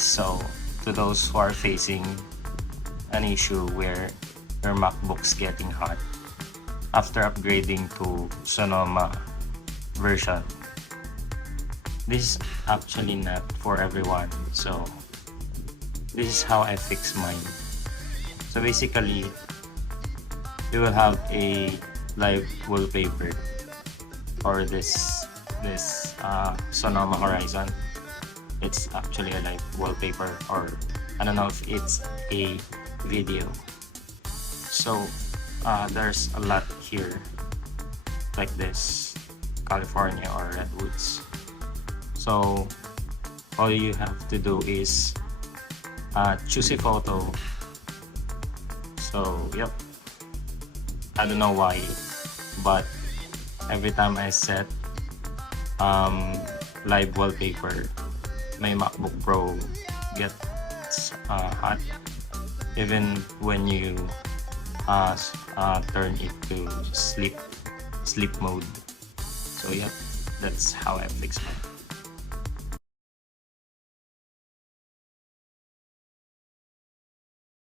guys, so to those who are facing an issue where your MacBook's getting hot after upgrading to Sonoma version, this is actually not for everyone. So this is how I fix mine. So basically, you will have a live wallpaper or this Sonoma Horizon. It's actually a live wallpaper, or I don't know if it's a video. So there's a lot here like this, California or redwoods. So all you have to do is choose a photo. So yep, I don't know why, but every time I set live wallpaper, my MacBook Pro gets hot even when you turn it to sleep mode. So yep, that's how I fix mine.